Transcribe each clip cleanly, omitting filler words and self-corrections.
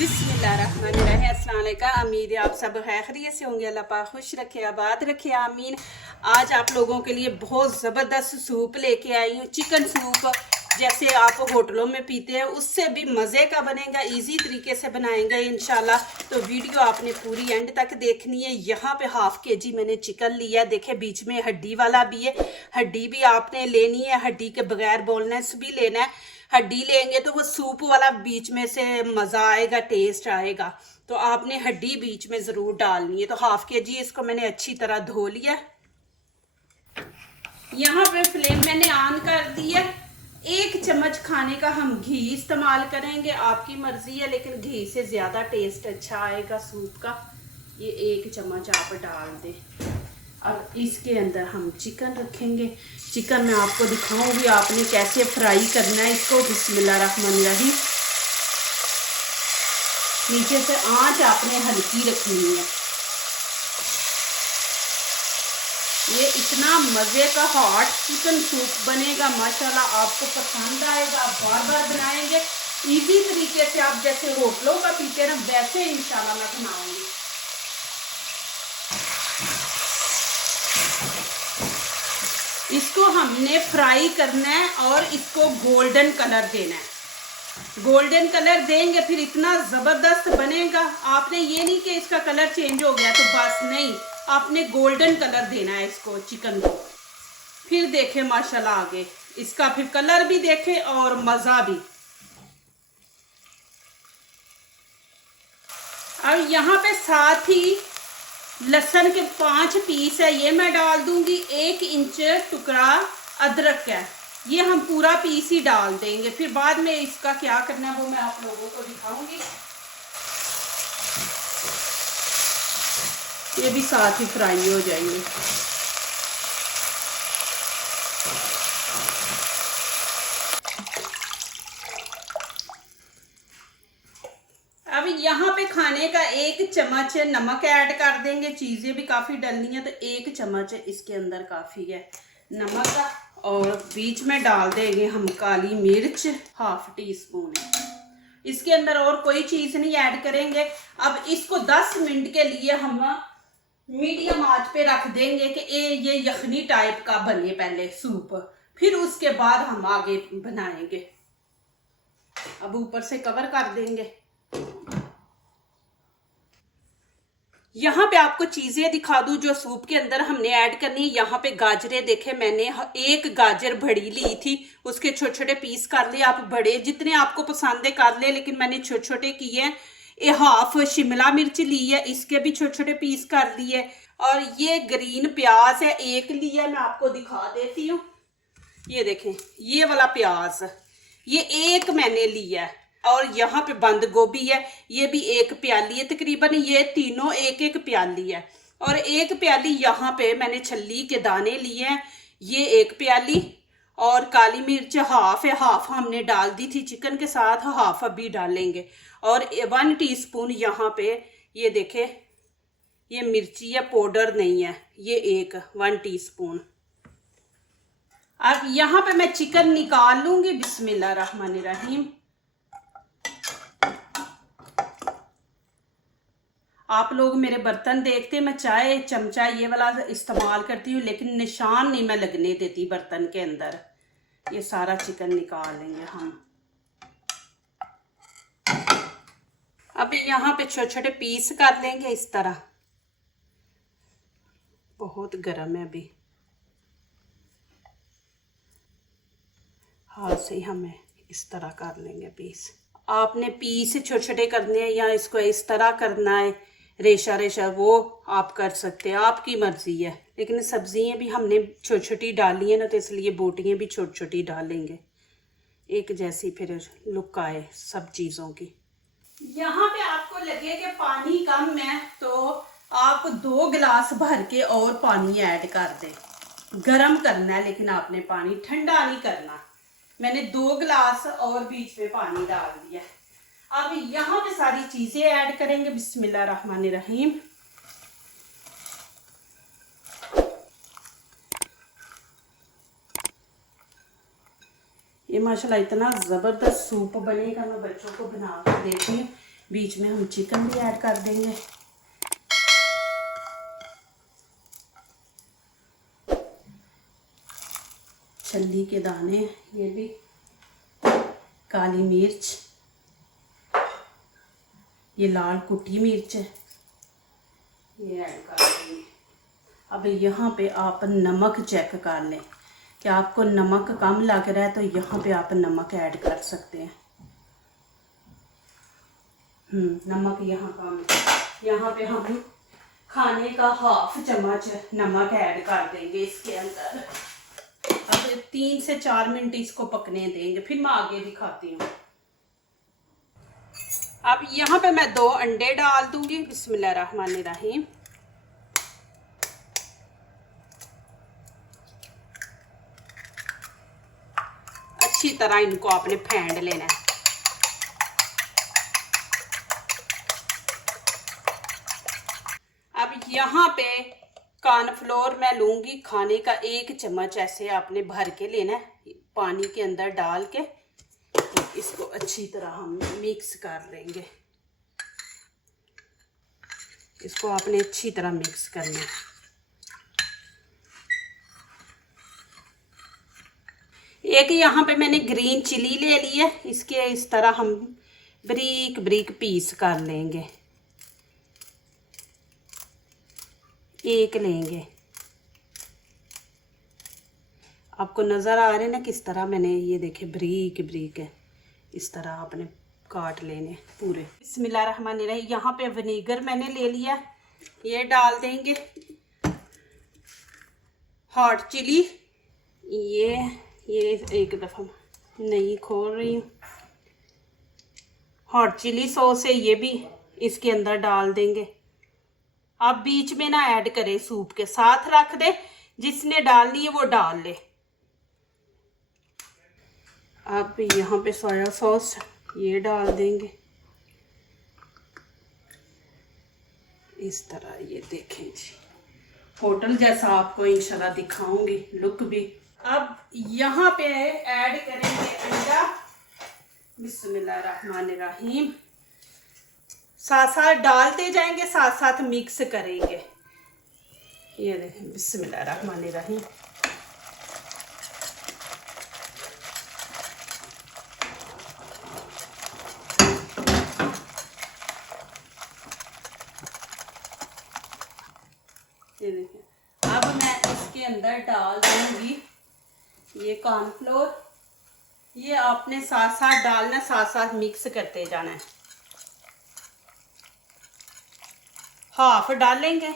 बिस्मिल्लाहिर्रहमानिर्रहीम। अस्सलाम वालेकुम। उम्मीद है आप सब खैरियत से होंगे। अल्लाह पाक खुश रखे, आबाद रखे, आमीन। आज आप लोगों के लिए बहुत ज़बरदस्त सूप लेके आई हूँ। चिकन सूप जैसे आप होटलों में पीते हैं उससे भी मज़े का बनेगा। इजी तरीके से बनाएंगे इंशाल्लाह। तो वीडियो आपने पूरी एंड तक देखनी है। यहाँ पे हाफ केजी मैंने चिकन लिया। देखे बीच में हड्डी वाला भी है, हड्डी भी आपने लेनी है, हड्डी के बगैर बोनलेस भी लेना है। हड्डी लेंगे तो वो सूप वाला बीच में से मज़ा आएगा, टेस्ट आएगा। तो आपने हड्डी बीच में ज़रूर डालनी है। तो हाफ के जी इसको मैंने अच्छी तरह धो लिया। यहाँ पे फ्लेम मैंने ऑन कर दिया। 1 चम्मच खाने का हम घी इस्तेमाल करेंगे, आपकी मर्जी है, लेकिन घी से ज़्यादा टेस्ट अच्छा आएगा सूप का। ये 1 चम्मच आप डाल दें। अब इसके अंदर हम चिकन रखेंगे। चिकन मैं आपको दिखाऊंगी आपने कैसे फ्राई करना है इसको। बिस्मिल्लाहिर्रहमानिर्रहीम। नीचे से आंच आपने हल्की रखनी है। ये इतना मज़े का हॉट चिकन सूप बनेगा, माशाल्लाह आपको पसंद आएगा। आप बार बार बनाएंगे। इजी तरीके से आप जैसे होटलों का पीते हैं ना, वैसे इंशाल्लाह मैं बनाऊंगी। इसको हमने फ्राई करना है और इसको गोल्डन कलर देना है। गोल्डन कलर देंगे फिर इतना ज़बरदस्त बनेगा। आपने ये नहीं कि इसका कलर चेंज हो गया तो बस, नहीं, आपने गोल्डन कलर देना है इसको, चिकन को। फिर देखें माशाल्लाह आगे इसका फिर कलर भी देखें और मज़ा भी। और यहाँ पे साथ ही लहसुन के 5 पीस है, ये मैं डाल दूंगी। 1 इंच टुकड़ा अदरक है, ये हम पूरा पीस ही डाल देंगे। फिर बाद में इसका क्या करना है वो मैं आप लोगों को दिखाऊंगी। ये भी साथ ही फ्राई हो जाएंगे। अब यहाँ पे खाने का 1 चम्मच नमक ऐड कर देंगे। चीज़ें भी काफ़ी डलनी है तो 1 चम्मच इसके अंदर काफ़ी है नमक का। और बीच में डाल देंगे हम काली मिर्च, ½ टीस्पून। इसके अंदर और कोई चीज़ नहीं ऐड करेंगे। अब इसको 10 मिनट के लिए हम मीडियम आंच पे रख देंगे कि ये यखनी टाइप का बने पहले सूप, फिर उसके बाद हम आगे बनाएंगे। अब ऊपर से कवर कर देंगे। यहाँ पे आपको चीजें दिखा दूं जो सूप के अंदर हमने ऐड करनी है। यहाँ पे गाजरें देखे मैंने 1 गाजर बड़ी ली थी, उसके छोटे छोटे पीस कर लिए। आप बड़े जितने आपको पसंद है कर ले, लेकिन मैंने छोटे छोटे किए हैं। ये ½ शिमला मिर्च ली है, इसके भी छोटे छोटे पीस कर लिए। और ये ग्रीन प्याज है, 1 लिया, मैं आपको दिखा देती हूँ। ये देखें ये वाला प्याज, ये 1 मैंने लिया है। और यहाँ पे बंद गोभी है, ये भी 1 प्याली है। तकरीबन ये तीनों 1 प्याली है। और 1 प्याली यहाँ पे मैंने छल्ली के दाने लिए हैं, ये 1 प्याली। और काली मिर्च ½ है, ½ हमने डाल दी थी चिकन के साथ, ½ अभी डालेंगे। और 1 टीस्पून यहाँ पे ये देखे, ये मिर्ची है, पाउडर नहीं है, ये 1 टीस्पून। अब यहाँ पे मैं चिकन निकाल लूंगी। बिस्मिल्लाहिर्रहमानिर्रहीम। आप लोग मेरे बर्तन देखते, मैं चाय चमचा ये वाला इस्तेमाल करती हूँ, लेकिन निशान नहीं मैं लगने देती बर्तन के अंदर। ये सारा चिकन निकाल लेंगे हम। अब यहाँ पे छोटे छोटे पीस कर लेंगे इस तरह। बहुत गर्म है अभी, हाथ से ही हमें इस तरह कर लेंगे पीस। आपने पीस छोटे छोटे करने हैं या इसको इस तरह करना है रेशा रेशा, वो आप कर सकते हैं, आपकी मर्जी है। लेकिन सब्जियां भी हमने छोटी छोटी डाली है ना, तो इसलिए बोटियां भी छोटी छोटी डालेंगे, एक जैसी फिर लुक आए सब चीज़ों की। यहाँ पे आपको लगे कि पानी कम है तो आप 2 गिलास भर के और पानी ऐड कर दें। गरम करना है लेकिन आपने पानी, ठंडा नहीं करना। मैंने 2 गिलास और बीच में पानी डाल दिया। अब यहाँ पे सारी चीजें ऐड करेंगे। बिस्मिल्लाहिर्रहमानिर्रहीम। ये माशाल्लाह इतना ज़बरदस्त सूप बनेगा, मैं बच्चों को बना कर देती हूँ। बीच में हम चिकन भी ऐड कर देंगे। छल्ली के दाने, ये भी, काली मिर्च, ये लाल कुटी मिर्च है, ये ऐड कर देंगे। अब यहाँ पे आप नमक चेक कर लें कि आपको नमक कम लग रहा है तो यहाँ पे आप नमक ऐड कर सकते हैं। नमक यहाँ कम है। यहाँ पे हम खाने का 1/2 चम्मच नमक ऐड कर देंगे इसके अंदर। अब 3 से 4 मिनट इसको पकने देंगे, फिर मैं आगे दिखाती हूँ। अब यहाँ पे मैं 2 अंडे डाल दूंगी। बिस्मिल्लाहिर्रहमानिर्रहीम। अच्छी तरह इनको आपने फेंट लेना है। अब यहाँ पे कॉर्नफ्लोर मैं लूँगी खाने का 1 चम्मच, ऐसे आपने भर के लेना है, पानी के अंदर डाल के इसको अच्छी तरह हम मिक्स कर लेंगे। इसको आपने अच्छी तरह मिक्स करना है। एक यहाँ पे मैंने ग्रीन चिली ले ली है, इसके इस तरह हम बारीक बारीक पीस कर लेंगे। एक लेंगे, आपको नज़र आ रहे हैं ना किस तरह मैंने, ये देखे बारीक बारीक है, इस तरह आपने काट लेने पूरे। बिस्मिल्लाहिर्रहमानिर्रहीम। यहाँ पे विनेगर मैंने ले लिया, ये डाल देंगे। हॉट चिली, ये एक दफ़ा नहीं खोल रही हूँ। हॉट चिली सॉस है, ये भी इसके अंदर डाल देंगे। आप बीच में ना ऐड करें, सूप के साथ रख दे, जिसने डालनी है वो डाल ले। आप यहाँ पे सोया सॉस ये डाल देंगे इस तरह। ये देखें जी, होटल जैसा आपको इंशाल्लाह दिखाऊंगी लुक भी। अब यहाँ पे ऐड करेंगे अंडा। बिस्मिल्लाहिर्रहमानिर्रहीम। साथ साथ डालते जाएंगे, साथ साथ मिक्स करेंगे। ये देखें, बिस्मिल्लाहिर्रहमानिर्रहीम। ये देखें। अब मैं इसके अंदर डाल दूंगी ये कॉर्नफ्लोर। ये आपने साथ साथ डालना, साथ साथ मिक्स करते जाना है। हाफ डालेंगे।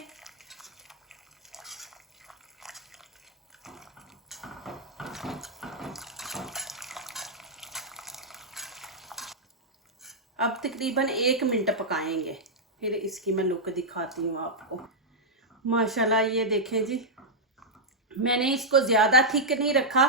अब तकरीबन 1 मिनट पकाएंगे, फिर इसकी मैं लुक दिखाती हूँ आपको। माशाल्लाह ये देखें जी, मैंने इसको ज़्यादा थिक नहीं रखा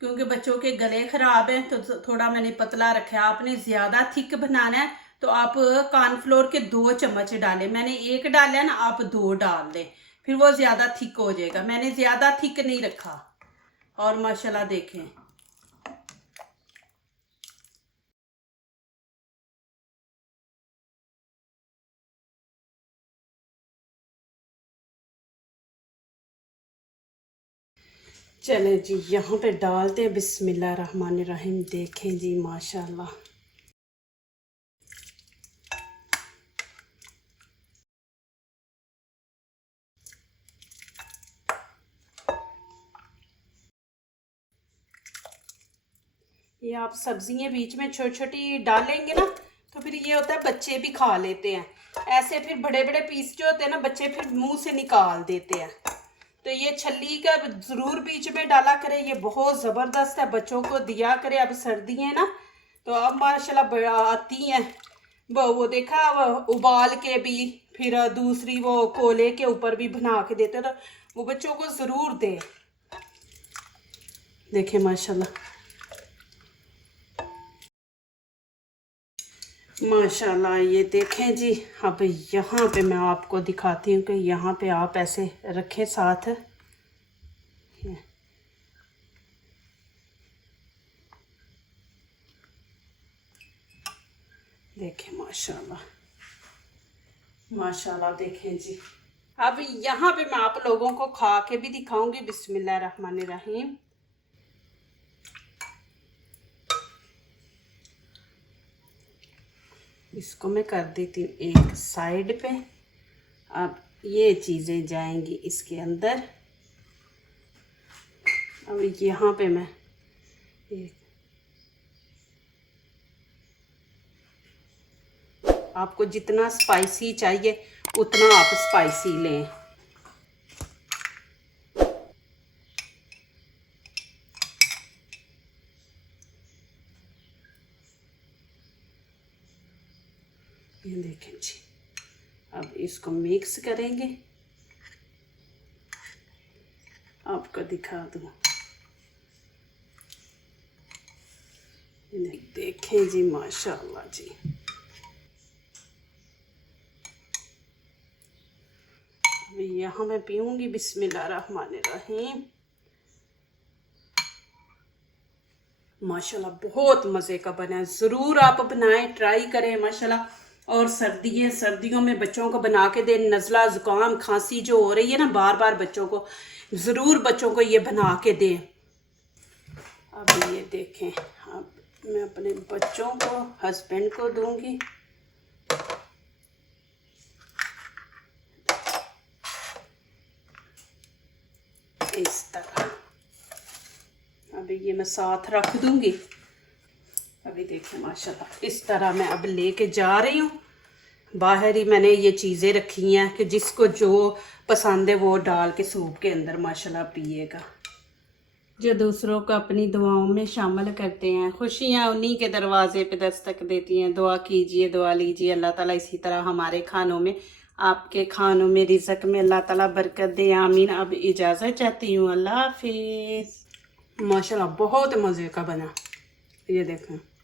क्योंकि बच्चों के गले ख़राब हैं, तो थोड़ा मैंने पतला रखा है। आपने ज़्यादा थिक बनाना है तो आप कॉर्नफ्लोर के 2 चम्मच डालें। मैंने 1 डाला है ना, आप 2 डाल दें, फिर वो ज़्यादा थिक हो जाएगा। मैंने ज़्यादा थिक नहीं रखा। और माशाल्लाह देखें, चले जी यहाँ पे डालते हैं। बिस्मिल्लाहिर्रहमानिर्रहीम। देखें जी माशाल्लाह, ये आप सब्जियां बीच में छोटी छोटी डालेंगे ना तो फिर ये होता है बच्चे भी खा लेते हैं। ऐसे फिर बड़े बड़े पीस जो होते हैं ना, बच्चे फिर मुंह से निकाल देते हैं। तो ये छल्ली का ज़रूर बीच में डाला करें, ये बहुत ज़बरदस्त है, बच्चों को दिया करें। अब सर्दी है ना, तो अब माशाल्लाह आती हैं वो देखा, वो उबाल के भी, फिर दूसरी वो कोले के ऊपर भी बना के देते, तो वो बच्चों को ज़रूर दें। देखें माशाल्लाह, माशाल्लाह ये देखें जी। अब यहाँ पे मैं आपको दिखाती हूँ कि यहाँ पे आप ऐसे रखें साथ। देखें माशाल्लाह माशाल्लाह, देखें जी। अब यहाँ पे मैं आप लोगों को खा के भी दिखाऊंगी। बिस्मिल्लाहिर्रहमानिर्रहीम। इसको मैं कर देती हूँ एक साइड पे। अब ये चीज़ें जाएंगी इसके अंदर। अब यहाँ पे मैं आपको जितना स्पाइसी चाहिए उतना आप स्पाइसी लें। ये देखें जी। अब इसको मिक्स करेंगे। आपको दिखा दूँ, देखें जी माशाल्लाह जी। यहाँ मैं पीऊँगी। बिस्मिल्लाहिर्रहमानिर्रहीम। माशाल्लाह बहुत मज़े का बना है। ज़रूर आप बनाएं, ट्राई करें माशाल्लाह। और सर्दियों में बच्चों को बना के दें। नज़ला ज़ुकाम खांसी जो हो रही है ना बार बार, बच्चों को ज़रूर बच्चों को ये बना के दें। अब ये देखें, अब मैं अपने बच्चों को, हस्बैंड को दूंगी। इस तरह अभी ये मैं साथ रख दूंगी। अभी देखें माशाल्लाह इस तरह मैं अब लेके जा रही हूँ। बाहर ही मैंने ये चीज़ें रखी हैं कि जिसको जो पसंद है वो डाल के सूप के अंदर माशाल्लाह पिएगा। जो दूसरों को अपनी दुआओं में शामिल करते हैं, खुशियाँ उन्हीं के दरवाजे पे दस्तक देती हैं। दुआ कीजिए, दुआ लीजिए। अल्लाह ताला इसी तरह हमारे खानों में, आपके खानों में, रिज़्क़ में अल्लाह ताला बरकत दे। आमीन। अब इजाज़त चाहती हूँ। अल्लाह हाफिज़। माशाल्लाह बहुत मज़े का बना। ये देखें।